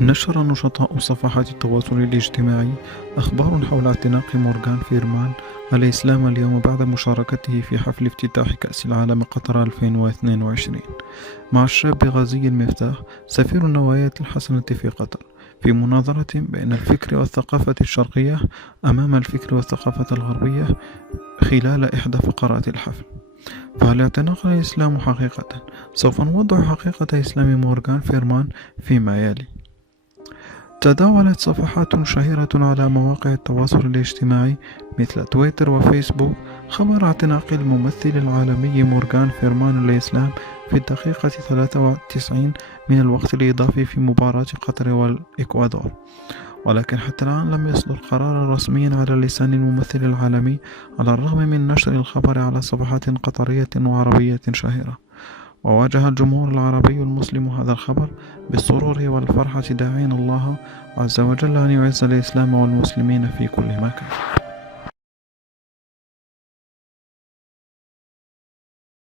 نشر نشطاء صفحات التواصل الاجتماعي أخبار حول اعتناق مورغان فيرمان الإسلام اليوم بعد مشاركته في حفل افتتاح كأس العالم قطر 2022 مع الشاب غازي المفتاح سفير النوايا الحسنة في قطر، في مناظرة بين الفكر والثقافة الشرقية أمام الفكر والثقافة الغربية خلال إحدى فقرات الحفل. فهل اعتنق الإسلام حقيقة؟ سوف نوضح حقيقة إسلام مورغان فيرمان فيما يلي. تداولت صفحات شهيرة على مواقع التواصل الاجتماعي مثل تويتر وفيسبوك خبر اعتناق الممثل العالمي مورغان فيرمان الإسلام في الدقيقة 93 من الوقت الإضافي في مباراة قطر والإكوادور، ولكن حتى الآن لم يصدر قرار رسمي على لسان الممثل العالمي على الرغم من نشر الخبر على صفحات قطرية وعربية شهيرة. وواجه الجمهور العربي المسلم هذا الخبر بالسرور والفرحة داعين الله عز وجل أن يعز الإسلام والمسلمين في كل مكان.